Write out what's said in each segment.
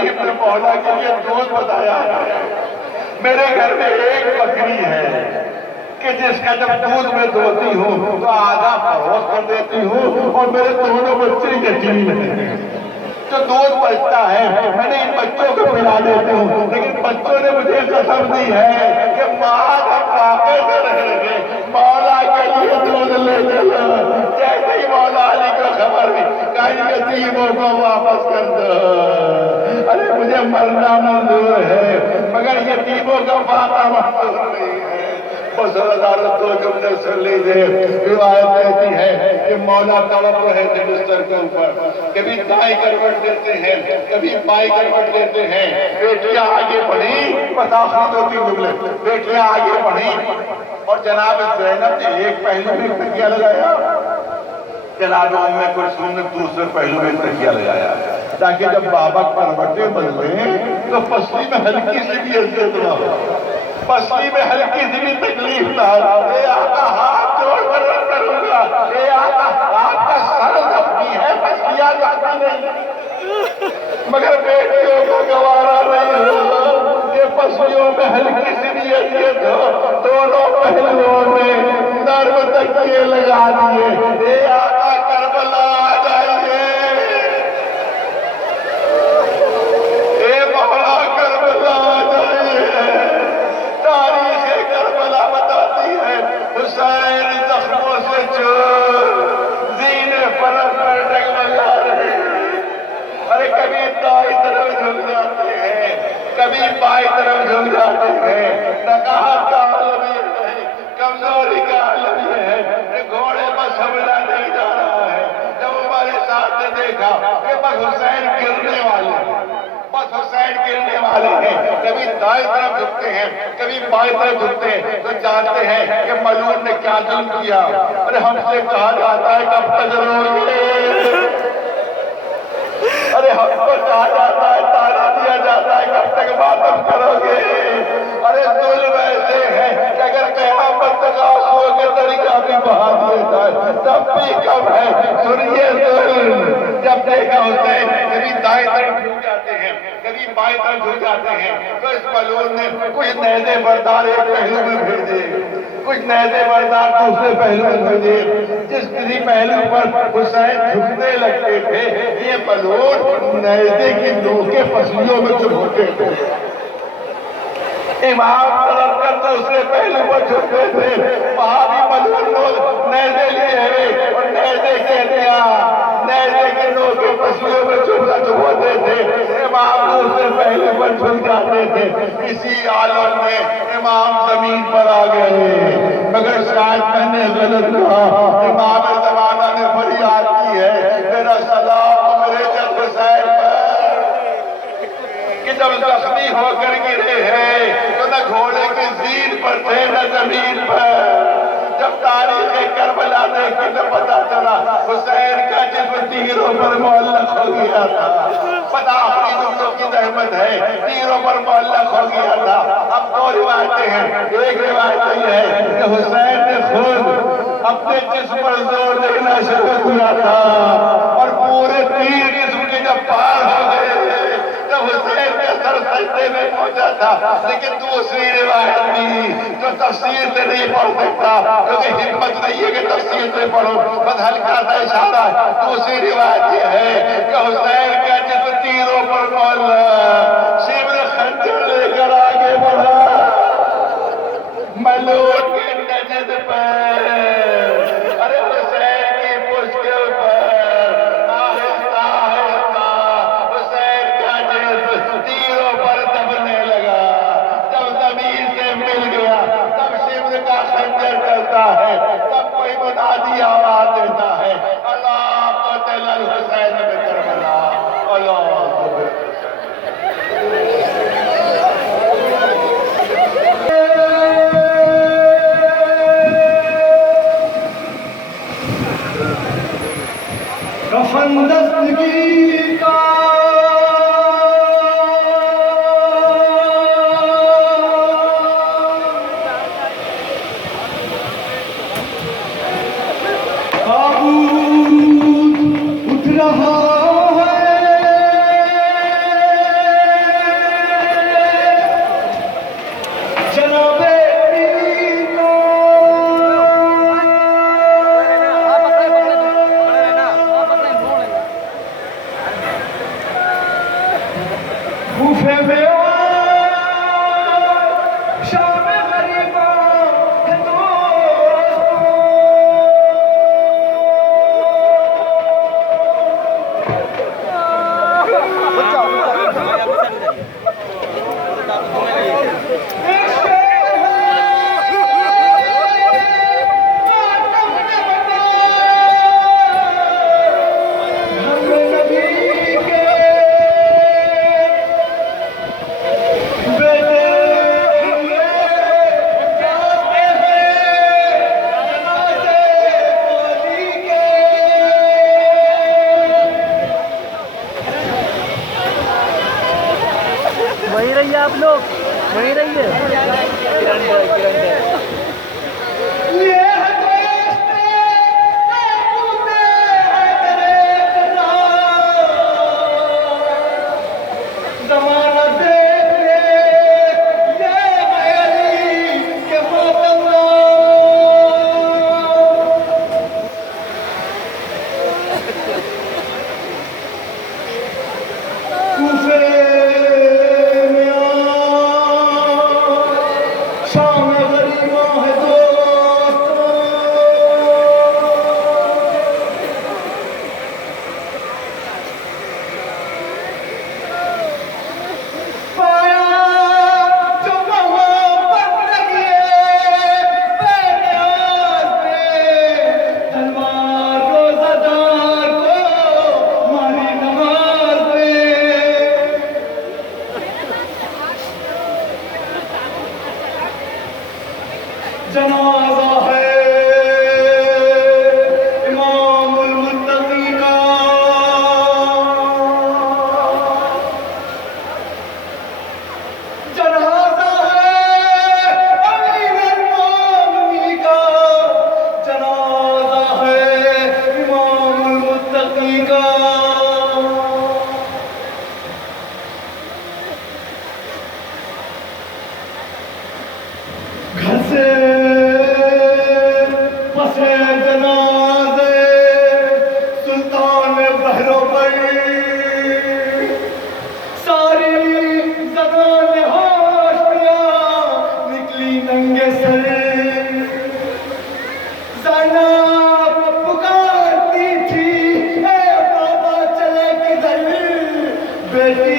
तरकीब में मौला के लिए दूध बताया है। मेरे घर में एक बकरी है कि जिसका जब दूध में दोती हूँ तो आधा परोस कर देती हूँ और मेरे दोनों बच्चे यतीम हैं। जो दूध बचता है मैंने इन बच्चों को पिला देती हूँ, लेकिन बच्चों ने मुझे कसम दी है कि माँ हम वापे से रहेंगे, मौला के लिए दूध ले लेना। जैसे ही मौला अली को खबर हुई कहीं यतीमों को वापस कर दो। अरे मुझे मरना मंजूर है मगर यतीमों का वादा मंजूर नहीं है। दो जुमले सुन लीजिए। रिवायत कहती है कि मौला तवज्जो है बिस्तर के ऊपर, कभी दाएं करवट लेते हैं कभी बाएं करवट लेते हैं। बेटियां आगे बढ़ी, बस आखिरी दो तीन जुमले। बेटियां आगे बढ़ी और जनाब ज़ैनब ने एक पहलू में तकिया लगाया, जनाब उम्मे कुलसूम ने दूसरे पहलू में तकिया लगाया, ताकि जब बाबा करवटें बदले तो पसली में हल्की सी भी अज़ियत ना हो, पसली में हल्की सी भी तकलीफ ना हो। ए आका हाथ जोड़ कर करूंगा, ए आका आपका सर जख्मी है, पसलियां जख्मी नहीं, मगर बेटियों को गवारा नहीं हो कि पसलियों में हल्की सी भी अज़ियत हो। दोनों पहलुओं में नर्म तकिए लगा दिए। ए आका करबला आ जाइए, ए मौला करबला आ जाइए। तारीख़ करबला बताती है हुसैन जख्मों से चोर, ज़ीने फरस पर डगमगा रहे। अरे कभी दाई तरफ झुक जाते हैं, कभी बाई तरफ झुक जाते हैं। नकाहत का आलम ये है, कमजोरी का आलम ये है कि घोड़े पर हमला नहीं जा रहा है। जब हमारे साथ ने देखा कि बस हुसैन गिरने वाले हैं, बस हुसैन गिरने वाले हैं, कभी दाएं तरफ झुकते हैं कभी बाएं तरफ झुकते हैं, तो जानते हैं कि मलून ने क्या जुल्म किया। अरे हमसे कहा जाता है कब तक रोगे, अरे हमको कहा जाता है ताना दिया जाता है कब तक मातम करोगे। अरे जुल्म ऐसे है कि अगर क़यामत तक आंसुओं के तरीका भी बहा दिए जाए तब भी कम है। सुनिए जुल्म, जब देखा हुसैन कभी दाएं तरफ झुक जाते हैं कभी बाएं तरफ झुक जाते हैं, तो इस मलून ने कुछ नैज़े बरदार एक पहलू में भेजे, कुछ नैज़े बरदार दूसरे पहलू में भेजे। जिस किसी पहलू पर हुसैन झुकने लगते थे ये मलून नैज़े की नोके पसलियों में झुकते थे। इमाम तलब कर दूसरे पहलू पर झुकते थे, वहां भी मलून लोग नैज़े लिए हुए और नैज़े कह दिया, नैज़े के नोके पसलियों में झुकते थे। इमाम दूसरे पहलू पर झुक जाते थे। इसी आलम में इमाम जमीन पर आ गए, मगर शायद मैंने गलत कहा। इमाम ज़माना ने फरियाद की है मेरा सलाम मेरे जब हुसैन कि जब जख्मी होकर गिरे हैं तो न घोड़े की जीन पर थे न जमीन पर। जब तारीख़ करबला देखी तो पता चला हुसैन का जिस्म तीरों पर मुअल्लक़ हो गया था। पता अपनी दुनिया की रहमत है, तीरों पर मुअल्लक़ हो गया था। अब दो रिवायतें हैं, एक रिवायत ये है कि हुसैन ने खुद अपने जिस्म पर जोर देना शुरू किया था और पूरे तीर जिस्म के जब पार हो गए तब हुसैन का सर सजदे में पहुंचा था। लेकिन दूसरी रिवायत भी जो तफसीर से नहीं पढ़ सकता, क्योंकि हिम्मत नहीं है कि तफसीर से पढ़ो, बस हल्का सा इशारा है। दूसरी रिवायत यह है कि हुसैन का जिस्म तीरों पर मुअल्लक़, शिब्र खंजर लेकर आगे बढ़ा, मलून के नजद पर, अरे हुसैन की मुश्किल पर आहिस्ता आहिस्ता हुसैन का जिस्म तीरों पर दबने लगा। जब जमीन से मिल गया तब शिब्र का खंजर चलता है, तब कोई मुनादी आवाज देता है अल्लाह क़तल हुसैन बिकरबला, अल्लाह कूफे में शाम गरीबा है वहीं रहिए आप लोग, वहीं रहिए। जनाजा है इमामुल मुत्तकीन का, जनाजा है अमीरुल मोमिनीन का, जनाजा है इमामुल मुत्तकीन का। घर से बसे जनाजे सुल्तान बहरो पर, सारी जबान हाशिया निकली नंगे सर। ज़ैनब पुकारती थी ए बाबा चले किधर, बेटी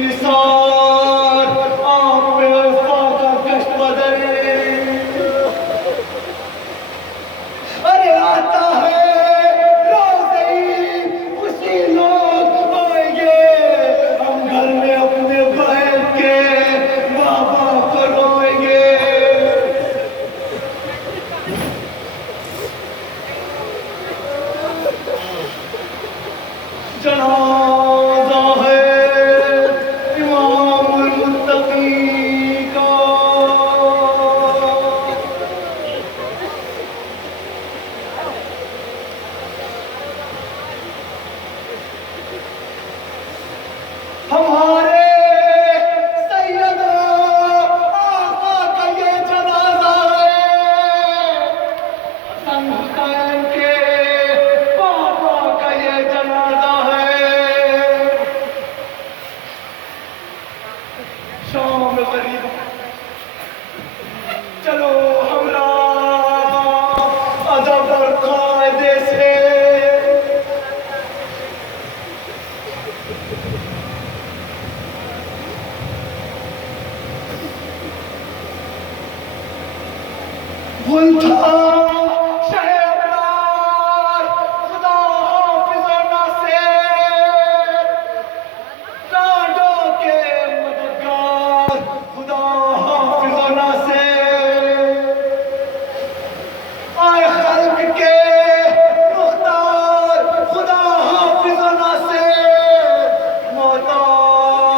निसार आप पे वफा का कष्ट बदल। अरे आता है रोज़े खुशी लोग आएंगे, हम घर में अपने बैठ के बाबा को रोएंगे। जनाजा है इमामुल मुत्तकीन का। हमारे सैयद आका का ये जनाजा है, हसन हुसैन के पापा का ये जनाजा है। शाम गरीब चलो हमरा अदब और कायदे से गुल था शहर खुदा हाफिज़ और नासिर, राडों के मददगार खुदा हाफिज़ और नासिर, आए खल्क के मुख्तार खुदा हाफिज़ और नासिर, मोहताजों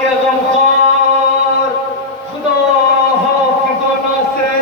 के गमखार खुदा हाफिज़ और नासिर।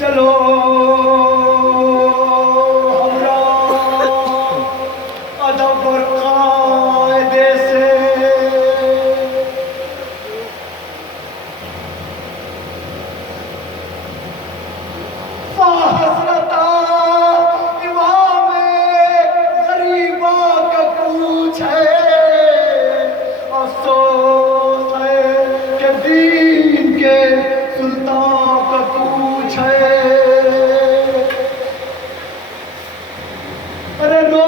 चलो हमरा अदब और कायदे से हसरता इमाम गरीबा का पूछ है, अफसोस है कि दीन के सुल्तान का पूछ है। अरे नो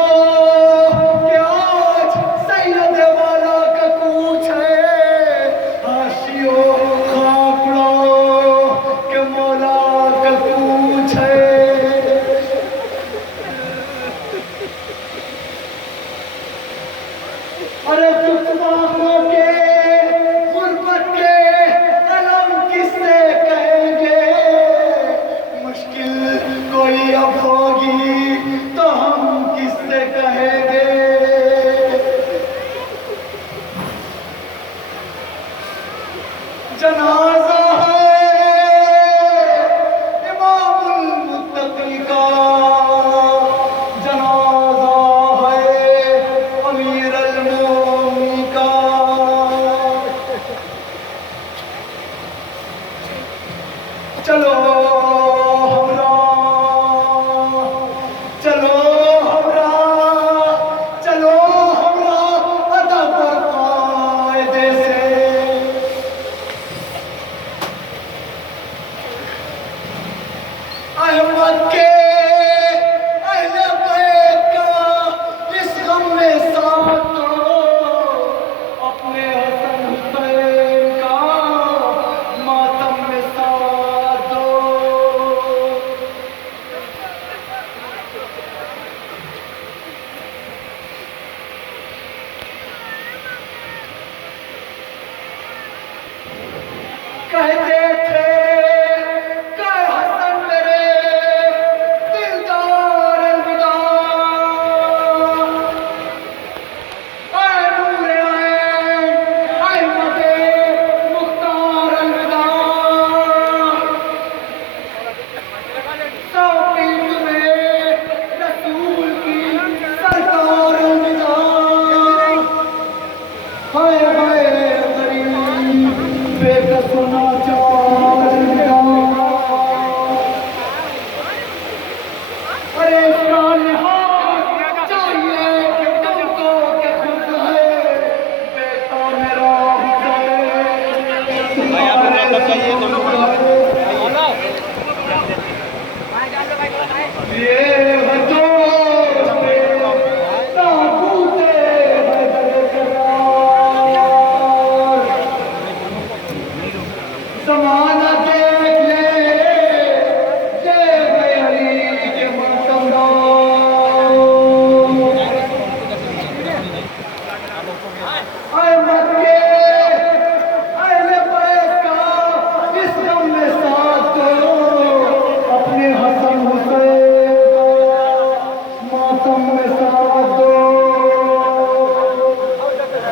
कि आज सैयद वाला का पूछ है, हाशियो खापड़ो के मौला का पूछ है। अरे दुश्मनों के गुर्बत के अलम किससे कहेंगे, मुश्किल कोई अब होगी तो हम किससे कहेंगे। जनाजा है इमामुल मुत्तकी का, जनाजा है अमीर अल-मोमिनीन का। चलो हमरा, चलो हमरा, चलो हमरा अदब और कायदे से। अहमद के